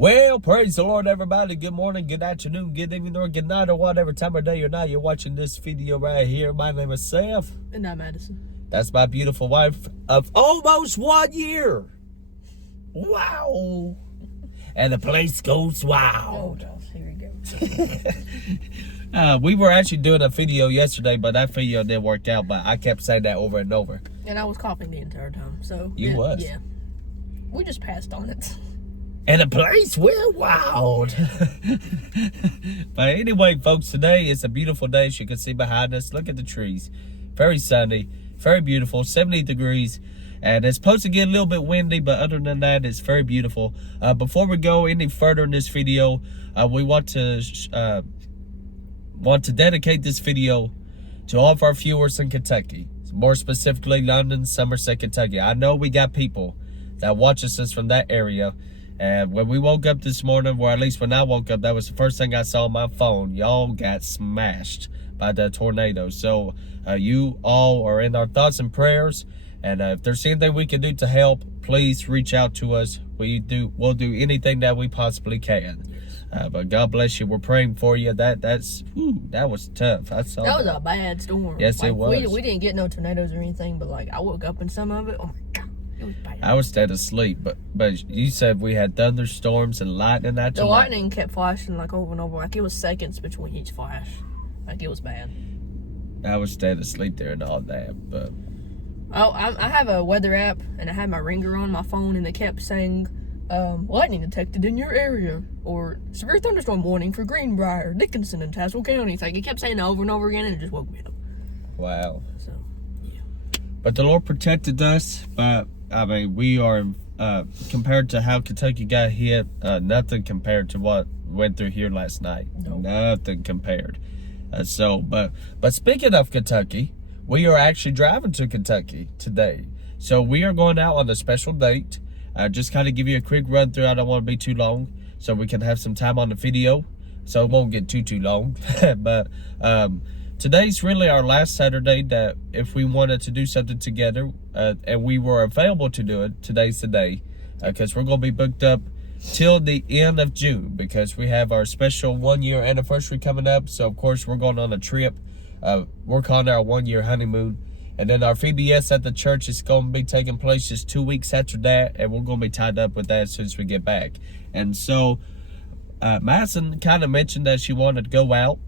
Well, praise the Lord, everybody. Good morning, good afternoon, good evening, or good night, or whatever time of day or night you're watching this video right here. My name is Seth. And I'm Madison. That's my beautiful wife of almost 1 year. Wow. And the place goes wild. Oh, here we go. We were actually doing a video yesterday, but that video didn't work out. But I kept saying that over and over. And I was coughing the entire time. So You was? Yeah. We just passed on it. And the place went wild. But anyway, folks, today is a beautiful day. As you can see behind us, look at the trees. Very sunny, very beautiful, 70 degrees. And it's supposed to get a little bit windy, but other than that, it's very beautiful. Before we go any further in this video, we want to dedicate this video to all of our viewers in Kentucky. More specifically, London, Somerset, Kentucky. I know we got people that watches us from that area. And when we woke up this morning, or at least when I woke up, that was the first thing I saw on my phone. Y'all got smashed by the tornado. So you all are in our thoughts and prayers. And if there's anything we can do to help, please reach out to us. We'll do anything that we possibly can. But God bless you. We're praying for you. That was tough. That was a bad storm. Yes, it was. We didn't get no tornadoes or anything, but like I woke up in some of it. Oh my God. It was bad. I was staying asleep, but you said we had thunderstorms and lightning. The lightning kept flashing like over and over, like it was seconds between each flash. Like it was bad. I was staying asleep there and all that, but I have a weather app and I had my ringer on my phone and it kept saying lightning detected in your area, or severe thunderstorm warning for Greenbrier, Dickinson, and Tazewell counties. Like it kept saying it over and over again, and it just woke me up. Wow. So, yeah. But the Lord protected us. But I mean, we are compared to how Kentucky got hit, nothing compared to what went through here last night. Nope. Nothing compared. But speaking of Kentucky, we are actually driving to Kentucky today. So we are going out on a special date. Just kind of give you a quick run through. I don't want to be too long, so we can have some time on the video, so it won't get too long. But today's really our last Saturday that if we wanted to do something together, and we were available to do it, today's the day, because we're going to be booked up till the end of June, because we have our special 1 year anniversary coming up. So of course we're going on a trip. We're calling our 1 year honeymoon. And then our VBS at the church is going to be taking place just 2 weeks after that. And we're going to be tied up with that as soon as we get back. And so Madison kind of mentioned that she wanted to go out.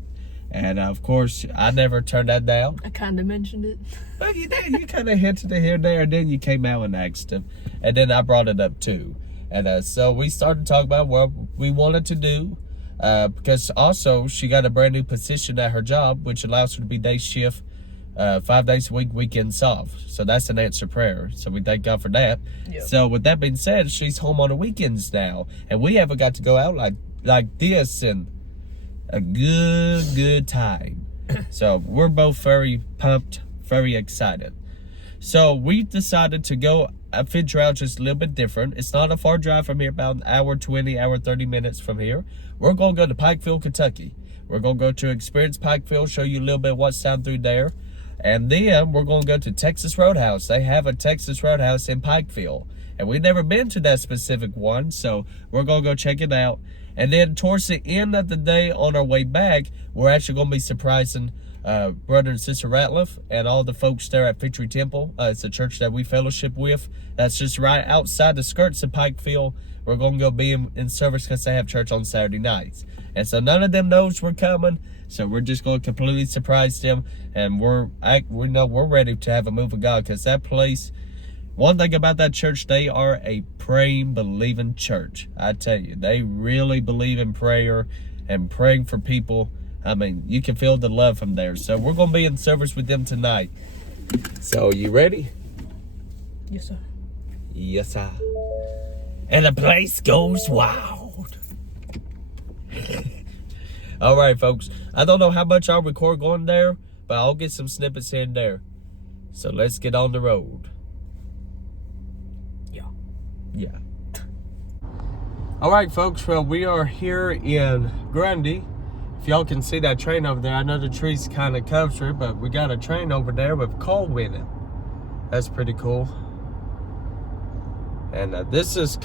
And of course, I never turned that down. I kind of mentioned it. Well, you did. You kind of hinted it here and there. And then you came out and asked him. And then I brought it up too. And so we started talking about what we wanted to do. Because also she got a brand new position at her job, which allows her to be day shift. 5 days a week, weekends off. So that's an answer prayer. So we thank God for that. Yep. So with that being said, she's home on the weekends now. And we haven't got to go out like this in a good time. So we're both very pumped, very excited. So we decided to go venture out just a little bit different. It's not a far drive from here, about an hour 20, hour 30 minutes from here. We're going to go to Pikeville, Kentucky. We're going to go to Experience Pikeville, show you a little bit what's down through there. And then we're going to go to Texas Roadhouse. They have a Texas Roadhouse in Pikeville. And we've never been to that specific one, so we're going to go check it out. And then towards the end of the day on our way back, we're actually going to be surprising Brother and Sister Ratliff and all the folks there at Victory Temple. It's a church that we fellowship with. That's just right outside the skirts of Pikeville. We're going to go be in service because they have church on Saturday nights. And so none of them knows we're coming. So we're just going to completely surprise them. And we know we're ready to have a move of God, because that place, one thing about that church, they are a praying, believing church. I tell you, they really believe in prayer and praying for people. I mean, you can feel the love from there. So we're going to be in service with them tonight. So you ready? Yes, sir. Yes, sir. And the place goes wild. All right, folks. I don't know how much I'll record going there, but I'll get some snippets here and there. So let's get on the road. Yeah. All right, folks. Well, we are here in Grundy. If y'all can see that train over there, I know the trees kind of cover it, but we got a train over there with coal in it. That's pretty cool. And this is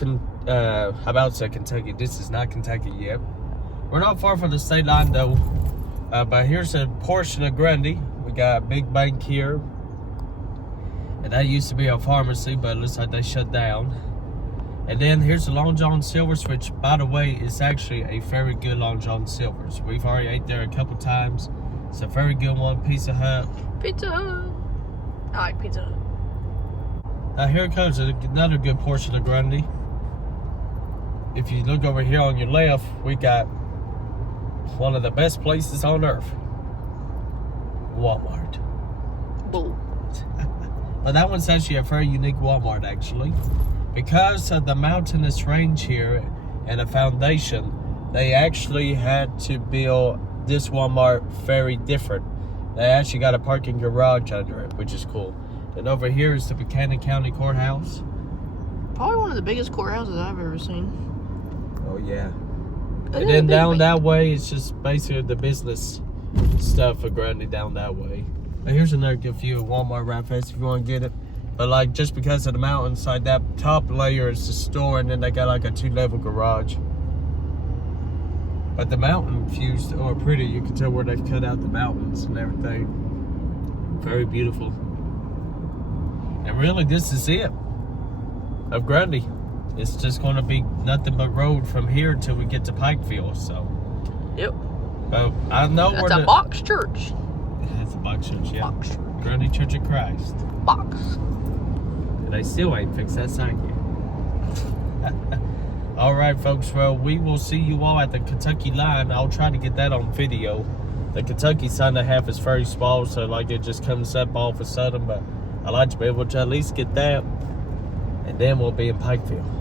about to say Kentucky. This is not Kentucky yet. We're not far from the state line though. But here's a portion of Grundy. We got a big bank here. And that used to be a pharmacy, but it looks like they shut down. And then here's the Long John Silver's, which, by the way, is actually a very good Long John Silver's. We've already ate there a couple times. It's a very good one. Pizza Hut. Pizza Hut. I like Pizza Hut. Now here comes another good portion of Grundy. If you look over here on your left, we got one of the best places on earth. Walmart. Bull. Well, that one's actually a very unique Walmart, actually. Because of the mountainous range here and the foundation, they actually had to build this Walmart very different. They actually got a parking garage under it, which is cool. And over here is the Buchanan County Courthouse. Probably one of the biggest courthouses I've ever seen. Oh, yeah. And then down that way, it's just basically the business stuff for Grundy down that way. Now here's another good view of Walmart right fast if you want to get it. But like just because of the mountainside, that top layer is the store, and then they got like a 2-level garage. But the mountain views are pretty. You can tell where they've cut out the mountains and everything. Very beautiful. And really, this is it of Grundy. It's just going to be nothing but road from here till we get to Pikeville. So. Yep. But I know that's a box church. That's a box church, yeah. Box church. Grundy Church of Christ. Box. And they still ain't fixed that sign yet. All right, folks. Well, we will see you all at the Kentucky line. I'll try to get that on video. The Kentucky sign I have is very small, so like it just comes up all of a sudden. But I like to be able to at least get that, and then we'll be in Pikeville.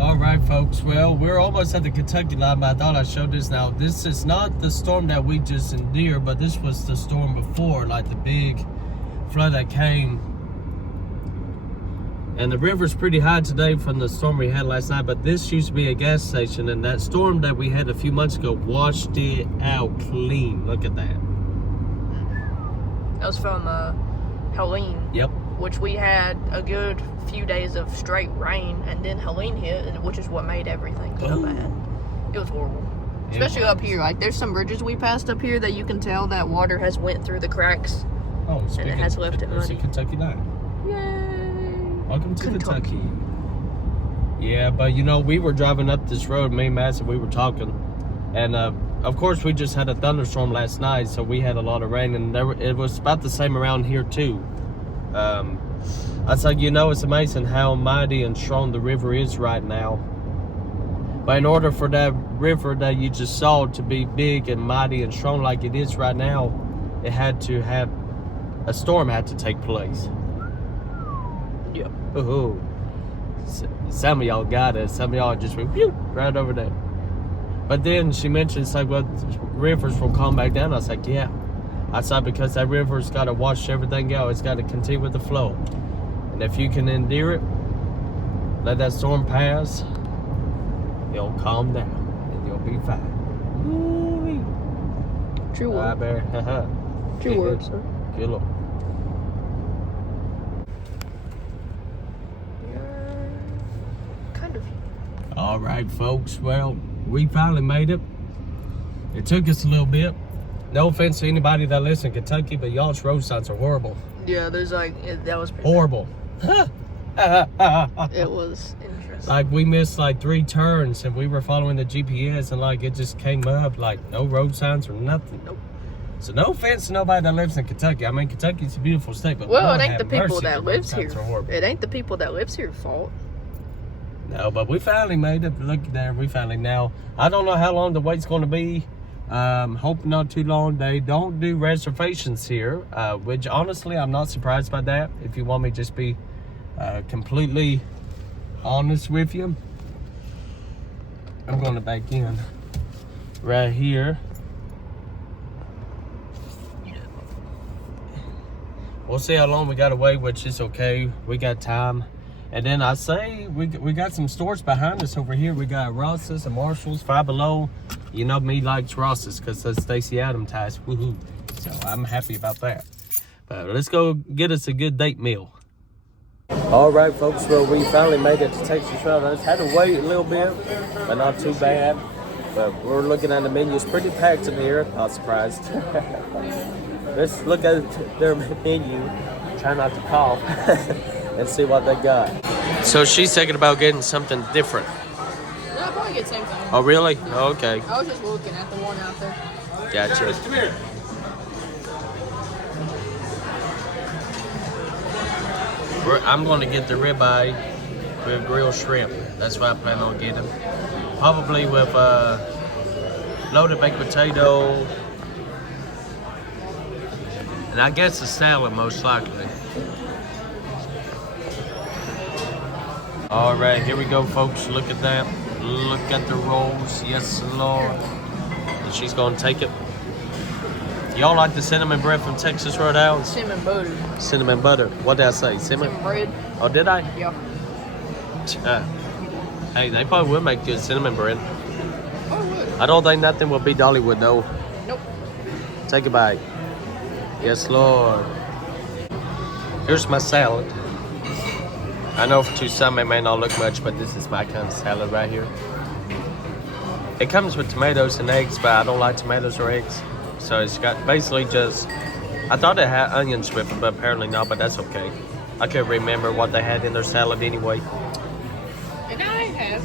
All right, folks. Well, we're almost at the Kentucky line, but I thought I'd show this now. This is not the storm that we just endured, but this was the storm before, like the big flood that came. And the river's pretty high today from the storm we had last night, but this used to be a gas station, and that storm that we had a few months ago washed it out clean. Look at that. That was from Helene. Yep. Which we had a good few days of straight rain, and then Helene hit, which is what made everything so bad. It was horrible. Especially up here. Like, there's some bridges we passed up here that you can tell that water has went through the cracks. Oh, and it has left it muddy. There's a Kentucky line. Yay! Welcome to Kentucky. Yeah, but you know, we were driving up this road, me and Madison, we were talking. And of course, we just had a thunderstorm last night, so we had a lot of rain, and it was about the same around here too. I was like, you know, it's amazing how mighty and strong the river is right now. But in order for that river that you just saw to be big and mighty and strong like it is right now, it had to have, a storm had to take place. Yep. Ooh. Some of y'all got it. Some of y'all just went pew, right over there. But then she mentioned, it's like, well, rivers will come back down. I was like, yeah. I said, because that river's got to wash everything out. It's got to continue with the flow. And if you can endure it, let that storm pass, it'll calm down and you'll be fine. Woo-wee. True word. Bear. True words, sir. Good Lord. Kind of. All right, folks. Well, we finally made it. It took us a little bit. No offense to anybody that lives in Kentucky, but y'all's road signs are horrible. Yeah, there's like, that was pretty horrible. It was interesting. Like, we missed like 3 turns, and we were following the GPS, and like it just came up like no road signs or nothing. Nope. So no offense to nobody that lives in Kentucky. I mean, Kentucky's a beautiful state, but well, Lord it ain't the people mercy, that lives here. horrible. It ain't the people that lives here's fault. No, but we finally made it. Look there, we finally now. I don't know how long the wait's going to be. Hope not too long. They don't do reservations here, which honestly I'm not surprised by that. If you want me to just be completely honest with you, I'm going to back in right here. We'll see how long we got to wait, which is okay. We got time. And then I say we got some stores behind us over here. We got Ross's and Marshall's, Five Below. You know me likes Ross's because that's Stacey Adams ties. Woohoo! So I'm happy about that. But let's go get us a good date meal. All right, folks. Well, we finally made it to Texas Roadhouse. Had to wait a little bit, but not too bad. But we're looking at the menu. It's pretty packed in here. Not surprised. Let's look at their menu. Try not to cough and see what they got. So she's thinking about getting something different. No, I'll probably get the same thing. Oh, really? Oh, okay. I was just looking at the one out there. Gotcha. Come here. I'm going to get the ribeye with grilled shrimp. That's what I plan on getting. Probably with loaded baked potato. And I guess a salad most likely. All right, here we go, folks. Look at that. Look at the rolls. Yes, Lord. And she's going to take it. Y'all like the cinnamon bread from Texas Roadhouse? Cinnamon butter. Cinnamon butter. What did I say? Cinnamon bread. Oh, did I? Yeah. Hey, they probably would make good cinnamon bread. Oh, would. I don't think nothing will beat Dollywood, though. Nope. Take a bite. Yes, Lord. Here's my salad. I know to some it may not look much, but this is my kind of salad right here. It comes with tomatoes and eggs, but I don't like tomatoes or eggs. So it's got basically just, I thought it had onions with it, but apparently not, but that's okay. I can't remember what they had in their salad anyway. And I have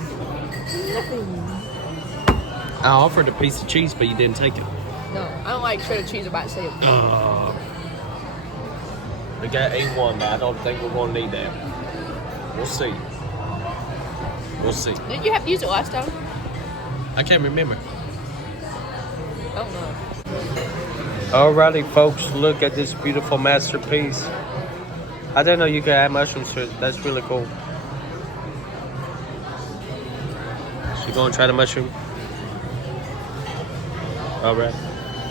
nothing. I offered a piece of cheese, but you didn't take it. No, I don't like shredded cheese about itself. We got A1, but I don't think we're going to need that. We'll see. We'll see. Didn't you have to use it last time? I can't remember. I don't know. Alrighty, folks, look at this beautiful masterpiece. I didn't know you could add mushrooms to it. That's really cool. So you going to try the mushroom? Alright.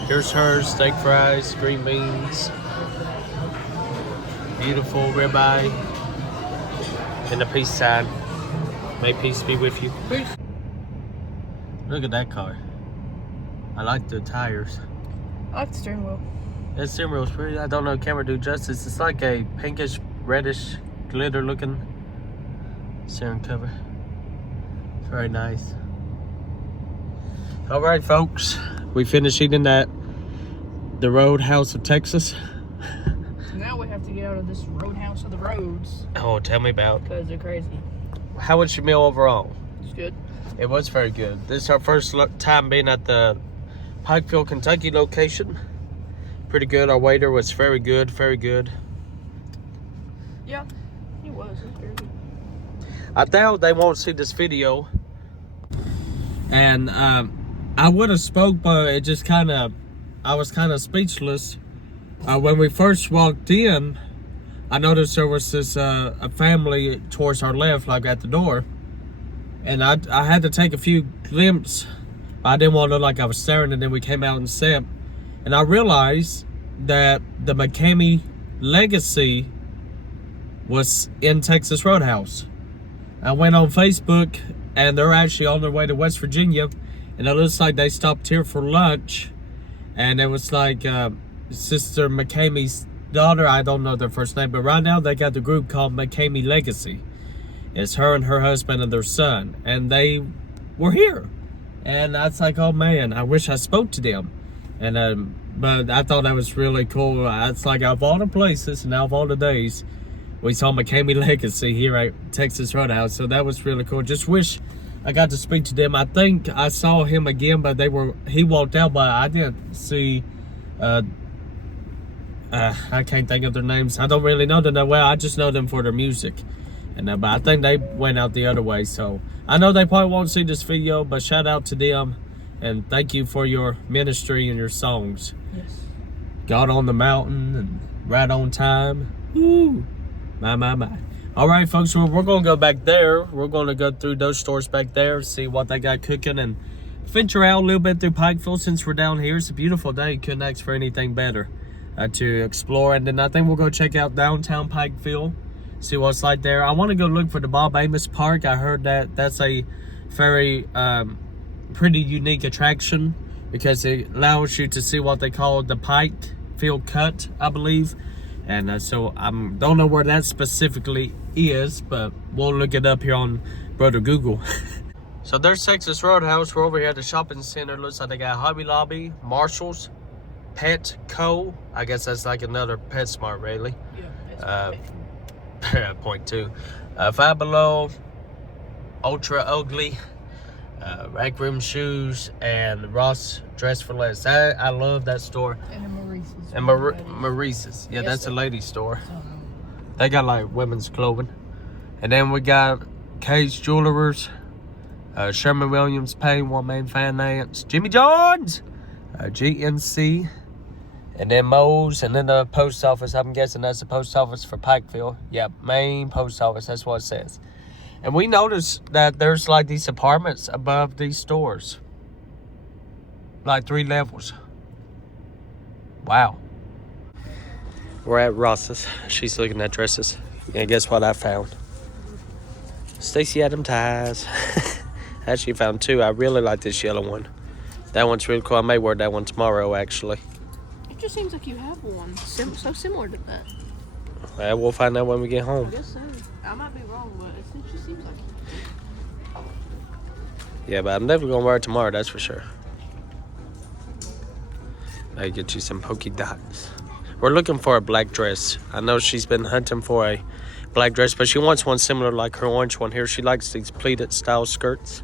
Here's hers, steak fries, green beans. Beautiful ribeye. And a peace sign. May peace be with you. Peace. Look at that car. I like the tires. I like the steering wheel. That steering wheel's pretty. I don't know, camera do justice. It's like a pinkish, reddish, glitter looking steering cover. It's very nice. All right, folks. We finished eating the Roadhouse of Texas. Now we have to get out of this Roadhouse of the roads. Oh, tell me about. Because they're crazy. How was your meal overall? It's good. It was very good. This is our first time being at the Pikeville, Kentucky location. Pretty good. Our waiter was very good, very good. Yeah, he was. He was very good. I doubt they won't see this video. And I would have spoke, but it just I was kind of speechless. When we first walked in, I noticed there was this a family towards our left, like at the door. And I had to take a few glimpses. I didn't want to look like I was staring, and then we came out and sat. And I realized that the McCamey legacy was in Texas Roadhouse. I went on Facebook, and they're actually on their way to West Virginia. And it looks like they stopped here for lunch. And it was like Sister McCamey's daughter. I don't know their first name, but right now they got the group called McCamey Legacy. It's her and her husband and their son, and they were here. And I was like, oh man, I wish I spoke to them. And but I thought that was really cool. It's like, of all the places and out of all the days, we saw McCamey Legacy here at Texas Roadhouse. So that was really cool. Just wish I got to speak to them. I think I saw him again, but he walked out, but I didn't see. I can't think of their names. I don't really know them that well. I just know them for their music. And but I think they went out the other way. So I know they probably won't see this video, but shout out to them. And thank you for your ministry and your songs. Yes. God on the Mountain and Right on Time. Woo. My. All right, folks, we're going to go back there. We're going to go through those stores back there, see what they got cooking, and venture out a little bit through Pikeville since we're down here. It's a beautiful day. Couldn't ask for anything better to explore. And then I think we'll go check out downtown Pikeville, see what's like there. I want to go look for the Bob Amos Park. I heard that that's a very pretty unique attraction because it allows you to see what they call the Pikeville Cut, I believe. And so I don't know where that specifically is, but we'll look it up here on Brother Google. So there's Texas Roadhouse. We're over here at the shopping center. Looks like they got Hobby Lobby, Marshalls, Petco. I guess that's like another PetSmart, really. Yeah, point two. Five Below, Ultra Ugly, Rack Room Shoes, and Ross Dress for Less. I love that store. And Maurice's. And Maurice's. Yeah, that's a ladies store. They got like women's clothing. And then we got Cage Jewelers, Sherman Williams Paint, One Man Finance, Jimmy John's, GNC, and then Moe's, and then the post office. I'm guessing that's the post office for Pikeville. Yep, main post office. That's what it says. And we noticed that there's like these apartments above these stores. Like 3 levels. Wow. We're at Ross's. She's looking at dresses. And guess what I found? Stacy had them ties. I actually found 2. I really like this yellow one. That one's really cool. I may wear that one tomorrow, actually. It just seems like you have one so similar to that. Well, we'll find out when we get home. I guess so. I might be wrong, but it just seems like it. Yeah, but I'm definitely gonna wear it tomorrow, that's for sure. I get you some polka dots. We're looking for a black dress. I know she's been hunting for a black dress, but she wants one similar like her orange one here. She likes these pleated style skirts.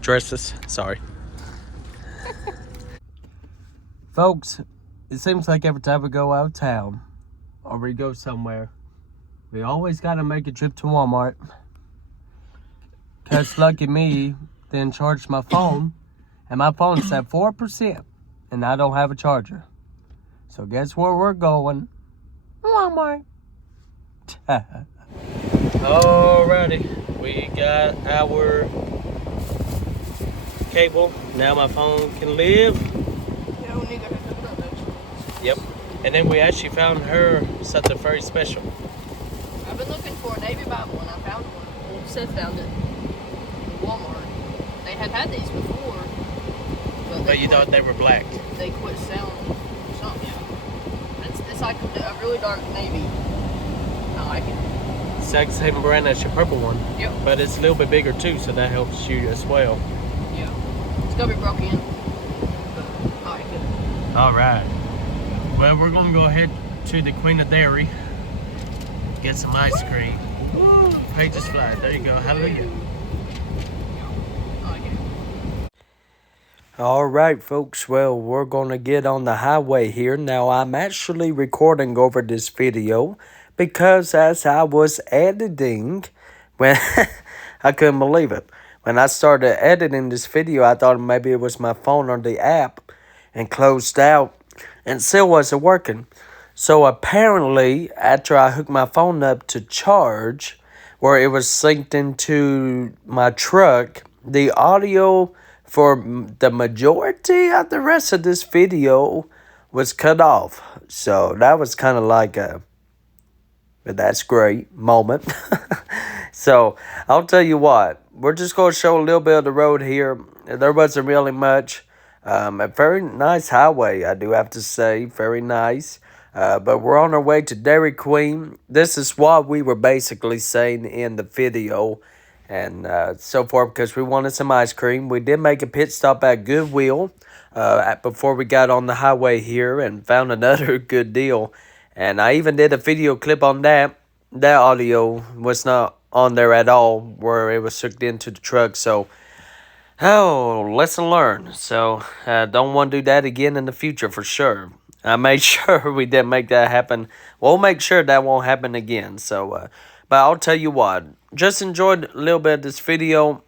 Dresses, sorry. Folks, it seems like every time we go out of town or we go somewhere, we always got to make a trip to Walmart. Because lucky me, then charged my phone, and my phone's at 4%, and I don't have a charger. So guess where we're going? Walmart. Alrighty, we got our cable. Now my phone can live. Yeah, we need to hook it up actually. Yep. And then we actually found her something very special. I've been looking for a Navy Bible and I found one. Well, Seth found it in Walmart. They had these before. But you thought they were black. They quit selling something. Yeah. It's like a really dark navy. I like it. It's like the same brand as your purple one. Yep. But it's a little bit bigger too, so that helps you as well. Yeah. It's gonna be broken in. But I like it. Alright. Well, we're gonna go ahead to the Queen of Dairy. Get some ice cream. Woo! Pages fly. There you go. Hallelujah. I like it. All right, folks. Well, we're going to get on the highway here. Now, I'm actually recording over this video because as I was editing, when I couldn't believe it. When I started editing this video, I thought maybe it was my phone or the app and closed out and still wasn't working. So apparently, after I hooked my phone up to charge, where it was synced into my truck, the audio for the majority of the rest of this video was cut off. So that was kind of like a, but that's great moment. So I'll tell you what, we're just going to show a little bit of the road here. There wasn't really much. A very nice highway, I do have to say, very nice. But we're on our way to Dairy Queen. This is what we were basically saying in the video and so forth, because we wanted some ice cream. We did make a pit stop at Goodwill before we got on the highway here and found another good deal. And I even did a video clip on that. That audio was not on there at all, where it was hooked into the truck. So, lesson learned. So, don't want to do that again in the future for sure. I made sure we didn't make that happen. We'll make sure that won't happen again. So, but I'll tell you what, just enjoyed a little bit of this video.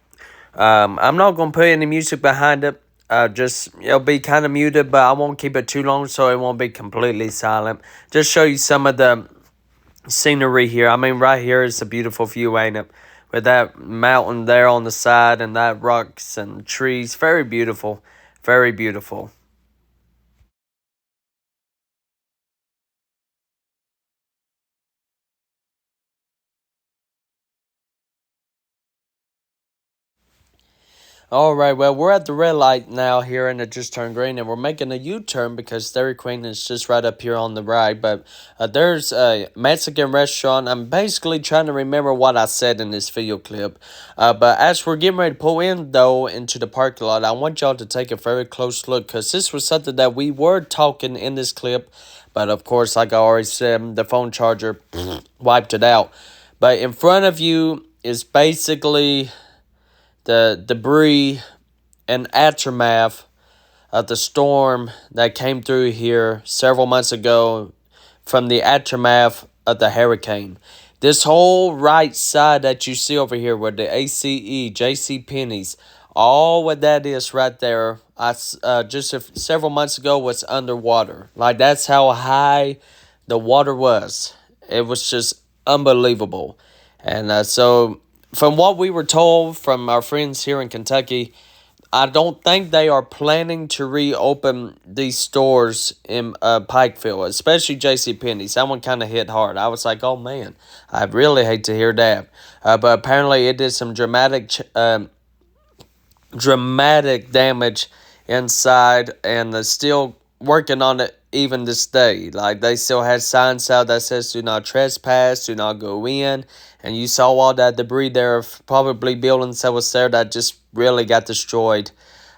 I'm not going to put any music behind it. It'll be kind of muted, but I won't keep it too long so it won't be completely silent. Just show you some of the scenery here. I mean, right here is a beautiful view, ain't it? With that mountain there on the side and that rocks and trees. Very beautiful. Very beautiful. All right, well, we're at the red light now here, and it just turned green, and we're making a U-turn because Dairy Queen is just right up here on the right. But there's a Mexican restaurant. I'm basically trying to remember what I said in this video clip. But as we're getting ready to pull in, though, into the parking lot, I want y'all to take a very close look because this was something that we were talking in this clip. But, of course, like I already said, the phone charger wiped it out. But in front of you is basically the debris and aftermath of the storm that came through here several months ago from the aftermath of the hurricane. This whole right side that you see over here with the ACE, JC Penney's, all what that is right there, several months ago was underwater. Like, that's how high the water was. It was just unbelievable. And so from what we were told from our friends here in Kentucky, I don't think they are planning to reopen these stores in Pikeville, especially JCPenney's. That one kind of hit hard. I was like, oh man, I really hate to hear that. But apparently it did some dramatic damage inside, and they're still working on it even this day. Like, they still had signs out that says do not trespass, do not go in, and you saw all that debris there of probably buildings that was there that just really got destroyed.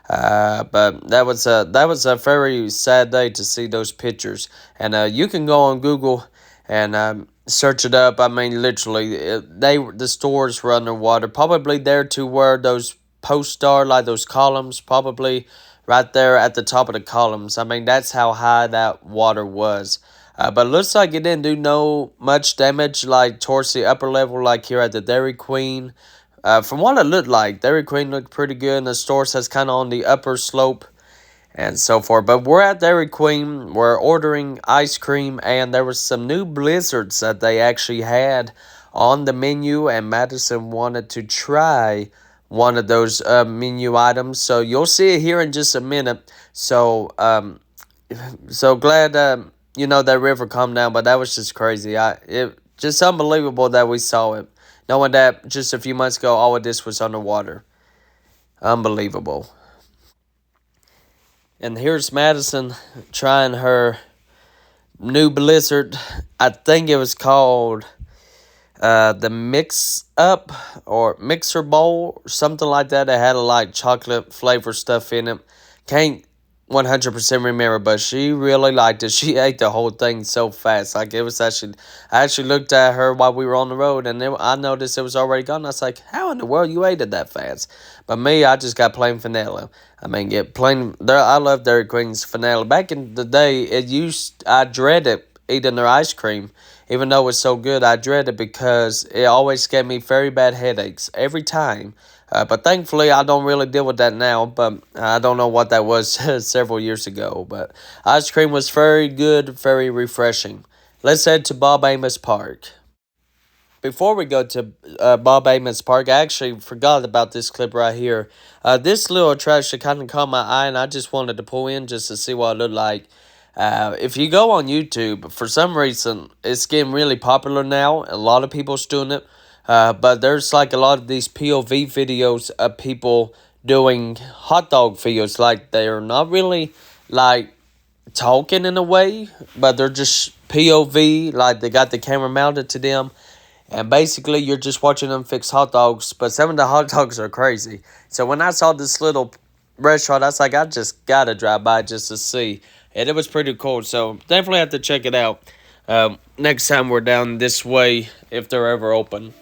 But that was a very sad day to see those pictures. And you can go on Google and search it up. I mean, literally, the stores were underwater, probably there to where those posts are, like those columns, probably right there at the top of the columns. I mean, that's how high that water was. But it looks like it didn't do no much damage, like towards the upper level, like here at the Dairy Queen. From what it looked like, Dairy Queen looked pretty good, and the store says kind of on the upper slope and so forth. But we're at Dairy Queen, we're ordering ice cream, and there was some new blizzards that they actually had on the menu, and Madison wanted to try one of those menu items. So you'll see it here in just a minute. So glad that river calmed down, but that was just crazy. It just unbelievable that we saw it, knowing that just a few months ago all of this was underwater. Unbelievable. And here's Madison trying her new blizzard. I think it was called the mix up or mixer bowl or something like that. It had a like chocolate flavor stuff in it. Can't 100% remember, but she really liked it. She ate the whole thing so fast. Like, it was actually, I actually looked at her while we were on the road, and I noticed it was already gone. I was like, how in the world you ate it that fast? But me, I just got plain vanilla. I mean, I love Dairy Queen's vanilla. Back in the day, I dreaded eating their ice cream. Even though it's so good, I dread it because it always gave me very bad headaches every time. But thankfully, I don't really deal with that now. But I don't know what that was several years ago. But ice cream was very good, very refreshing. Let's head to Bob Amos Park. Before we go to Bob Amos Park, I actually forgot about this clip right here. This little attraction kind of caught my eye, and I just wanted to pull in just to see what it looked like. If you go on YouTube, for some reason, it's getting really popular now. A lot of people's doing it. But there's like a lot of these POV videos of people doing hot dog videos. Like, they're not really like talking in a way, but they're just POV. Like, they got the camera mounted to them. And basically, you're just watching them fix hot dogs. But some of the hot dogs are crazy. So when I saw this little restaurant, I was like, I just got to drive by just to see. And it was pretty cool. So definitely have to check it out next time we're down this way, if they're ever open.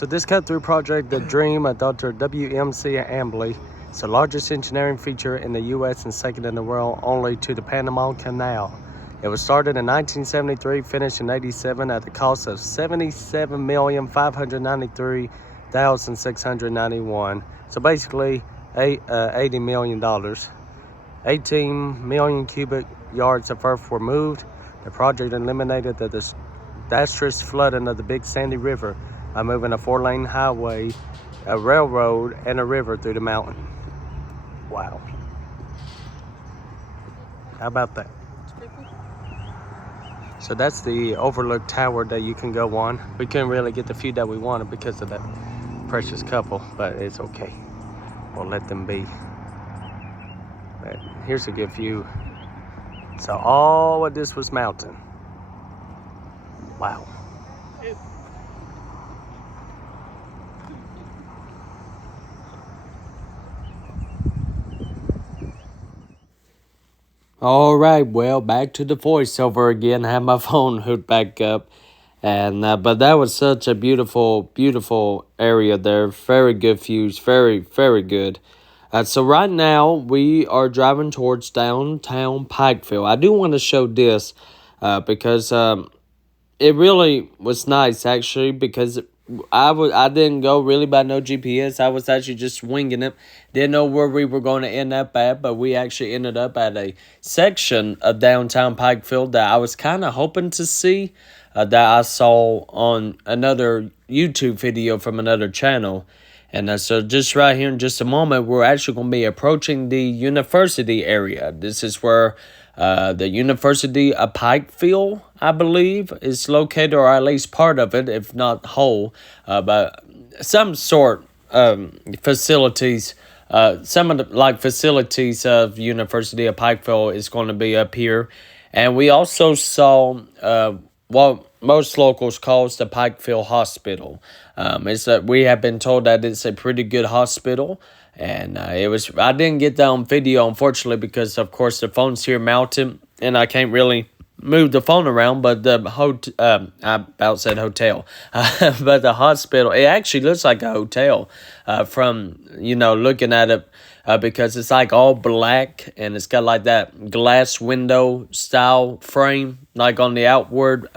So this cut-through project, the dream of Dr. W.M.C. Ambley, is the largest engineering feature in the U.S. and second in the world only to the Panama Canal. It was started in 1973, finished in 87 at the cost of $77,593,691. So basically, $80 million. 18 million cubic yards of earth were moved. The project eliminated the disastrous flooding of the Big Sandy River by moving a 4-lane highway, a railroad, and a river through the mountain. Wow. How about that? So that's the overlook tower that you can go on. We couldn't really get the view that we wanted because of that precious couple, but it's okay. We'll let them be. But here's a good view. So all of this was mountain. Wow. All right, well, back to the voiceover again. I have my phone hooked back up, and but that was such a beautiful, beautiful area there. Very good views, very, very good. So right now we are driving towards downtown Pikeville. I do want to show this because it really was nice actually, because I didn't go really by no GPS. I was actually just winging it. Didn't know where we were going to end up at, but we actually ended up at a section of downtown Pikeville that I was kind of hoping to see, that I saw on another YouTube video from another channel. And so just right here in just a moment, we're actually going to be approaching the university area. This is where the University of Pikeville, I believe, is located, or at least part of it, if not whole. But some sort of facilities, some of the facilities of University of Pikeville is going to be up here. And we also saw what most locals calls the Pikeville Hospital. It's that we have been told that it's a pretty good hospital, and it was. I didn't get that on video, unfortunately, because of course the phone's here mounted, and I can't really move the phone around. But the I about said hotel, but the hospital, it actually looks like a hotel from looking at it. Because it's like all black, and it's got like that glass window style frame, like on the outward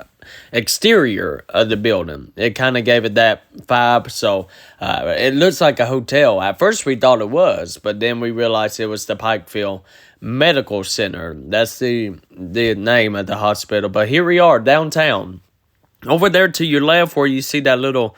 exterior of the building. It kind of gave it that vibe. So it looks like a hotel. At first we thought it was, but then we realized it was the Pikeville Medical Center. That's the name of the hospital. But here we are downtown. Over there to your left, where you see that little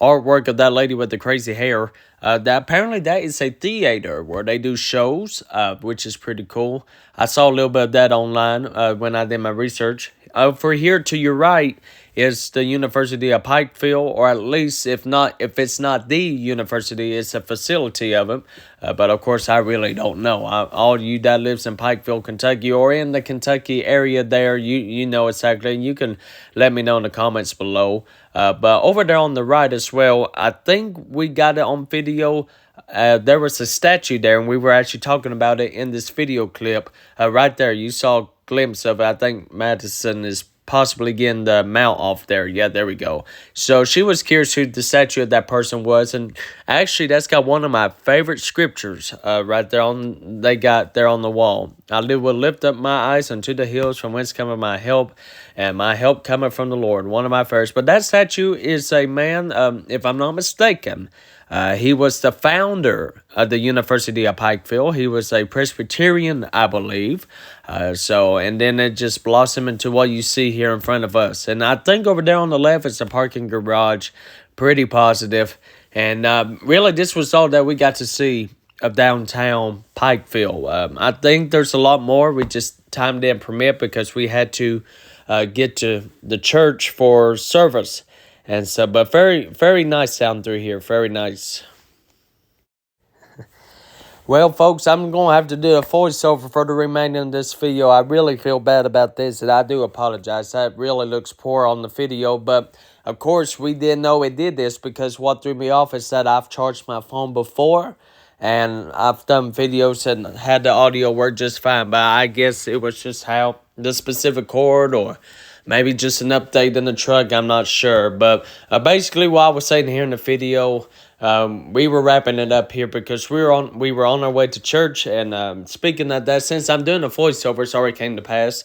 artwork of that lady with the crazy hair, apparently that is a theater where they do shows, which is pretty cool. I saw a little bit of that online when I did my research. For here to your right is the University of Pikeville, or at least if it's not the university, it's a facility of it. But of course, I really don't know. All you that lives in Pikeville, Kentucky, or in the Kentucky area there, you know exactly. You can let me know in the comments below. But over there on the right as well, I think we got it on video. There was a statue there, and we were actually talking about it in this video clip. Right there, you saw a glimpse of it. I think Madison is possibly getting the mount off there. Yeah, there we go. So she was curious who the statue of that person was, and actually that's got one of my favorite scriptures right there they got there on the wall. I will lift up my eyes unto the hills from whence cometh my help, and my help cometh from the Lord. One of my favorites. But that statue is a man, if I'm not mistaken, he was the founder of the University of Pikeville. He was a Presbyterian, I believe. And then it just blossomed into what you see here in front of us. And I think over there on the left is a parking garage. Pretty positive. And really, this was all that we got to see of downtown Pikeville. I think there's a lot more. We just time didn't permit because we had to get to the church for service. And so, but very, very nice sound through here. Very nice. Well, folks, I'm going to have to do a voiceover for the remainder of this video. I really feel bad about this, and I do apologize. That really looks poor on the video, but of course, we didn't know it did this because what threw me off is that I've charged my phone before, and I've done videos and had the audio work just fine, but I guess it was just how the specific cord or maybe just an update in the truck. I'm not sure. But basically, what I was saying here in the video, we were wrapping it up here because we were on our way to church. And speaking of that, since I'm doing a voiceover, it's already came to pass.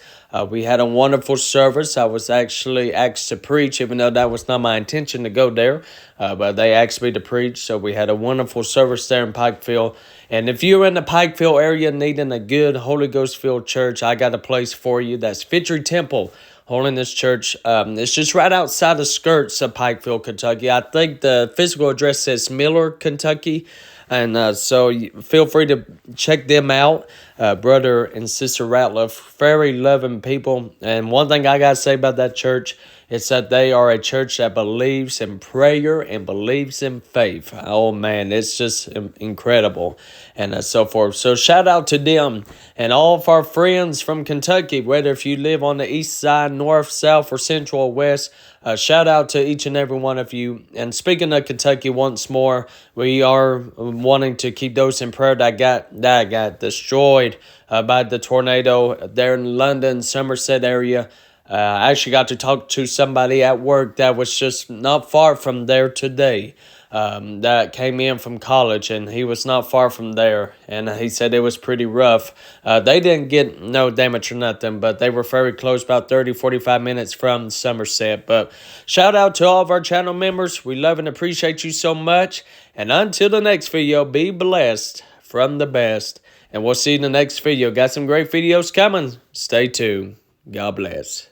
We had a wonderful service. I was actually asked to preach, even though that was not my intention to go there. But they asked me to preach, so we had a wonderful service there in Pikeville. And if you're in the Pikeville area needing a good Holy Ghost-filled church, I got a place for you. That's Victory Temple Holiness Church. It's just right outside the skirts of Pikeville, Kentucky. I think the physical address says Miller, Kentucky. And so feel free to check them out. Brother and Sister Ratliff, very loving people. And one thing I got to say about that church is that they are a church that believes in prayer and believes in faith. Oh, man, it's just incredible. And so forth. So shout out to them and all of our friends from Kentucky, whether if you live on the east side, north, south, or central or west. Shout out to each and every one of you. And speaking of Kentucky once more, we are wanting to keep those in prayer that got destroyed by the tornado there in London, Somerset area. I actually got to talk to somebody at work that was just not far from there today. That came in from college, and he was not far from there, and he said it was pretty rough. They didn't get no damage or nothing, but they were very close, about 30-45 minutes from Somerset. But shout out to all of our channel members. We love and appreciate you so much, and until the next video, be blessed from the best, and we'll see you in the next video. Got some great videos coming. Stay tuned. God bless.